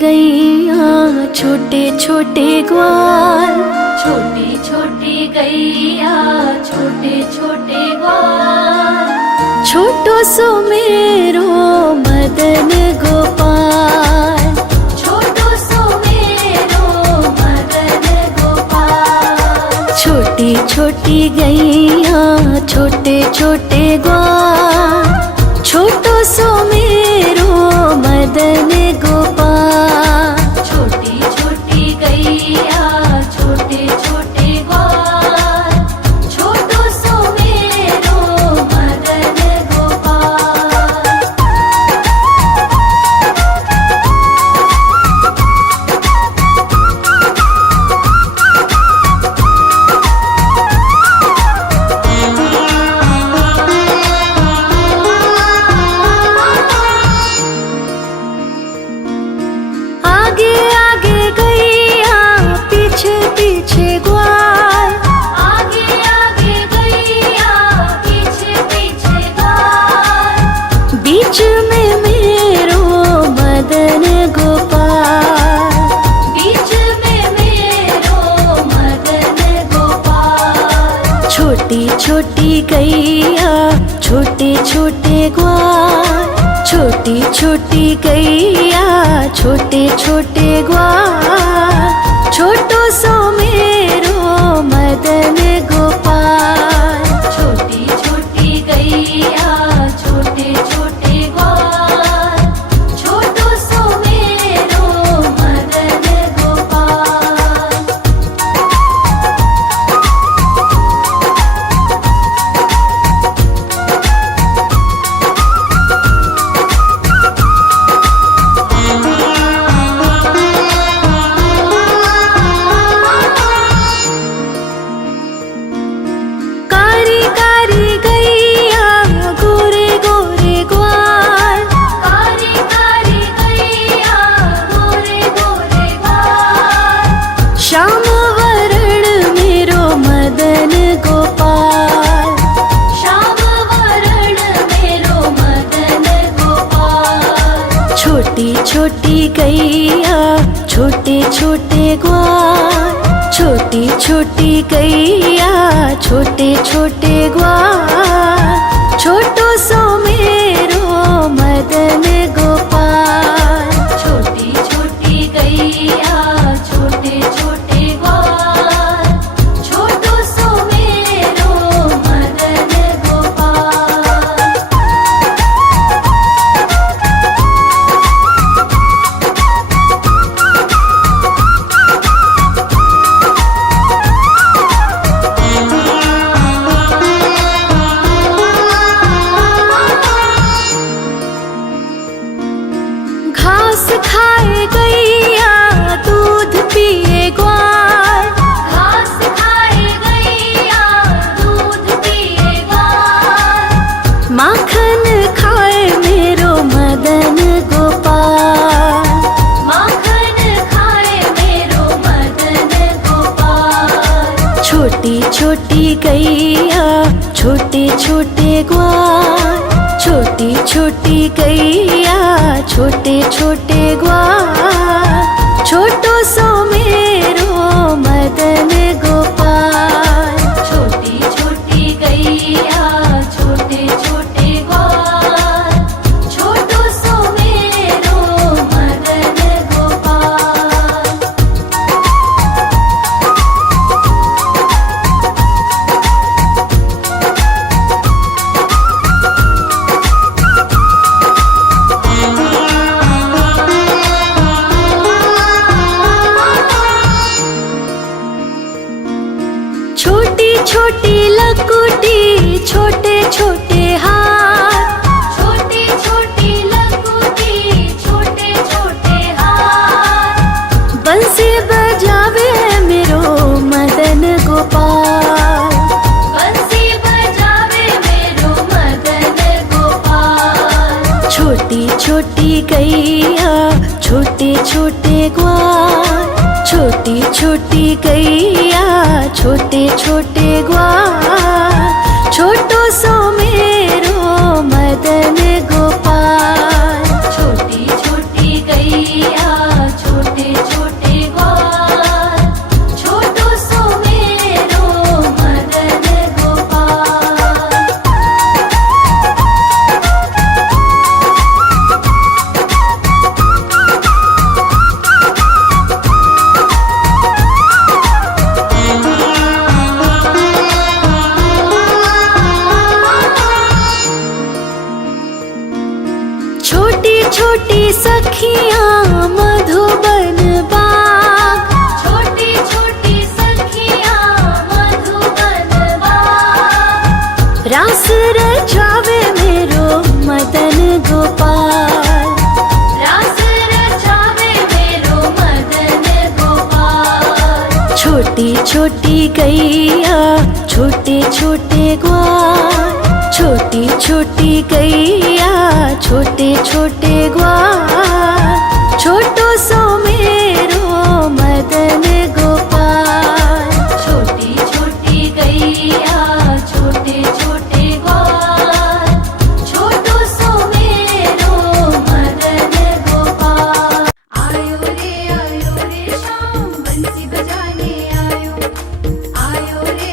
गैया छोटे छोटे ग्वाल, छोटी छोटी गैया छोटे छोटे ग्वाल, छोटो सो मेरो मदन गोपाल, छोटो सो मेरो मदन गोपाल। छोटी छोटी गैया छोटे छोटे ग्वाल, छोटो सो मेरो मदन गोपाल। छोटी छोटी गैया छोटे छोटे ग्वाल, छोटो सो मेरो मदन गोपाल। आगे आगे गैया पीछे पीछे ग्वाल, आगे आगे गैया पीछे पीछे ग्वाल, बीच में मेरो मदन गोपाल। बीच में मेरो मदन गोपाल। छोटी छोटी गैया छोटे छोटे ग्वाल, छोटी छोटी गैया छोटे छोटे ग्वाल, छोटो सो मेरो मदन गोपाल। छोटी छोटी गैया छोटे छोटे ग्वाल, छोटो सो मेरो मदन गोपाल। कारी कारी गैया गोरे गोरे ग्वाल, कारी कारी गैया गोरे गोरे ग्वाल, श्याम वरण मेरो मदन गोपाल। श्याम वरण मेरो मदन गोपाल। छोटी छोटी गैया छोटे छोटे ग्वाल, छोटी छोटी गैया छोटे छोटे ग्वाल, छोटो सो मेरो मदन गोपाल। छोटी छोटी गैया छोटे छोटे ग्वाल, छोटो सो मेरो मदन गोपाल। घास खाए गैया दूध पिए ग्वाल, घास खाए गैया दूध पिए ग्वाल, माखन खाए मेरो मदन गोपाल। माखन खाए मेरो मदन गोपाल। छोटी छोटी गैया छोटे छोटे ग्वाल, छोटी छोटी गैया छोटे छोटे ग्वाल, छोटो सो मेरो मदन गोपाल। छोटी छोटी गैया छोटे छोटे ग्वाल, छोटो सो मेरो मदन गोपाल। छोटी छोटी लकुटी छोटे छोटे हाथ, छोटी छोटी लकुटी छोटे छोटे हाथ, बंसी बजावे मेरो मदन गोपाल। बंसी बजावे मेरो मदन गोपाल। छोटी छोटी गैया छोटे छोटे ग्वाल, छोटी छोटी गैया छोटे छोटे ग्वाल, छोटो सो मेरो मदन गोपाल। छोटी छोटी गैया रास रचावे मेरो मदन गोपाल। रास रचावे मेरो मदन गोपाल। छोटी छोटी गैया छोटे छोटे ग्वाल। छोटी छोटी गैया छोटे छोटे ग्वाल। छोटो सो मेरो मदन गोपाल। छोटी छोटी गैया छोटे छोटे ग्वाल। छोटो सो मेरो मदन गोपाल। आयो रे शाम बंसी बजाने आयो। आयो रे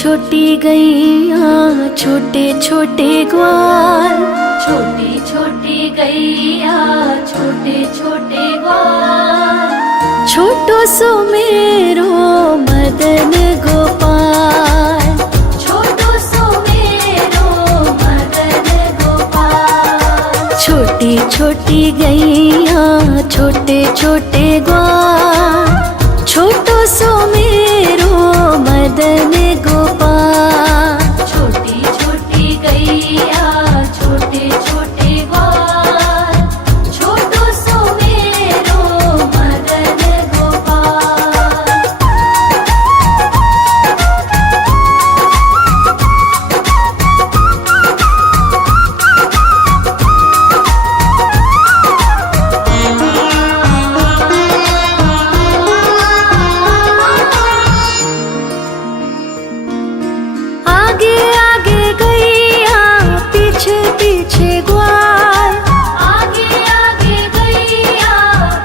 छोटी गैया छोटे छोटे ग्वाल, छोटी छोटी गैया छोटे छोटे ग्वाल, छोटो सो मेरो मदन गोपाल, छोटो सो मेरो मदन गोपाल। छोटी छोटी गैया छोटे छोटे ग्वाल, छोटो सो मेरो मदन गोपाल। छोटी छोटी गैया छोटे छोटे ग्वाल, छोटो सो मेरो मदन गोपाल। आगे आगे गैया पीछे पीछे ग्वाल, आगे आगे गैया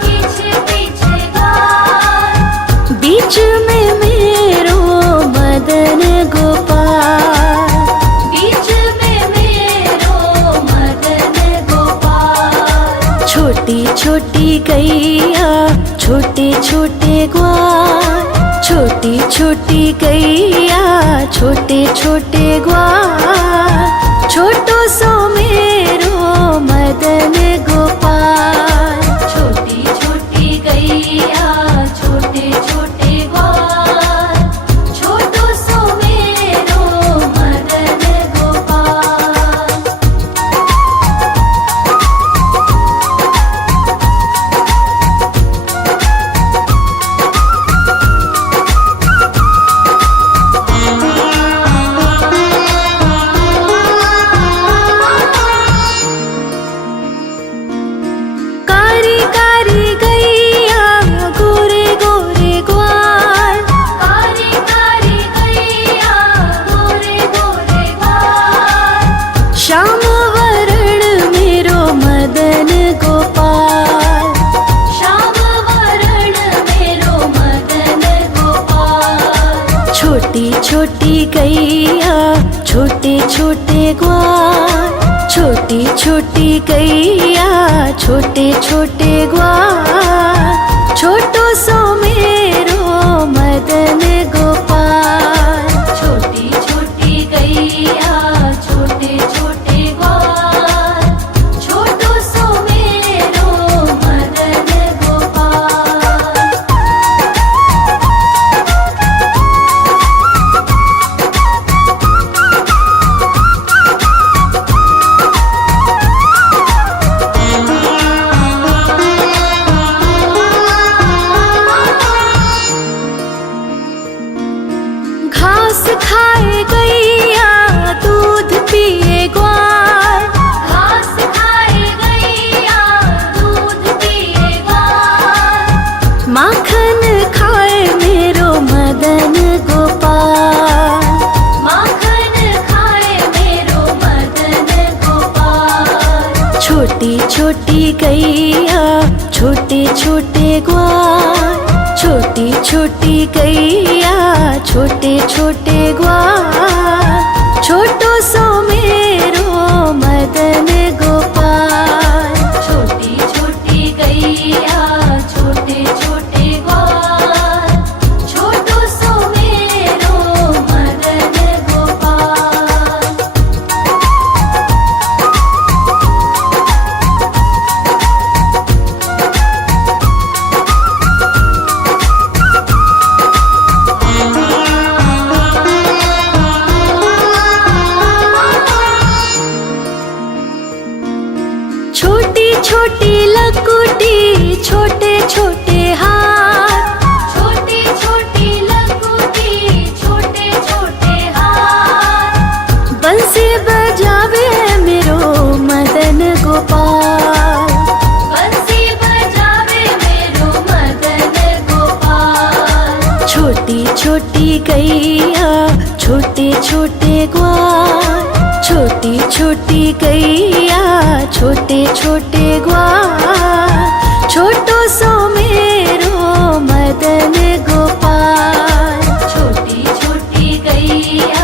पीछे पीछे ग्वाल, बीच में मेरो मदन गोपाल। बीच में मेरो मदन गोपाल। छोटी छोटी गैया छोटे छोटे ग्वाल, छोटी छोटी गैया छोटे छोटे ग्वाल, छोटो सो मेरो मदन गोपाल। छोटी छोटी गैया छोटे छोटे ग्वाल, छोटो सो मेरो मदन गोपाल। कारी कारी गैया गोरे गोरे ग्वाल, कारी कारी गैया गोरे गोरे ग्वाल, श्याम वरण मेरो मदन गोपाल। श्याम वरण मेरो मदन गोपाल। छोटी छोटी गैया छोटे छोटे ग्वाल, छोटी छोटी गैया छोटे छोटे ग्वाल, छोटो सो मेरो मदन गोपाल। छोटी छोटी गैया छोटे छोटे ग्वाल, छोटो सो मेरो मदन गोपाल। घास खाए गैया दूध पिए ग्वाल, घास खाए गैया दूध पिए ग्वाल, माखन खाए मेरो मदन गोपाल। माखन खाए मेरो मदन गोपाल। छोटी छोटी गैया छोटे छोटे ग्वाल, छोटी छोटी गैया छोटे छोटे ग्वाल, छोटो सो मेरो मदन गोपाल। छोटी छोटी गैया छोटे छोटे ग्वाल, छोटो सो मेरो मदन गोपाल। छोटी छोटी लकुटी छोटे छोटे हाथ, छोटी छोटी लकुटी छोटे छोटे हाथ, बंसी बजावे मेरो मदन गोपाल। बंसी बजावे मेरो मदन गोपाल। छोटी छोटी गैया छोटे छोटे ग्वाल, छोटी छोटी गैया छोटे छोटे ग्वाल, छोटो सो मेरो मदन गोपाल। छोटी छोटी गैया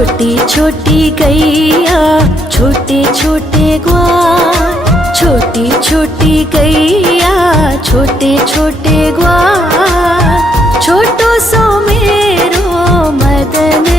छोटी छोटी गैया छोटे छोटे ग्वाल, छोटी छोटी गैया छोटे छोटे ग्वाल, छोटो सो मेरो मदन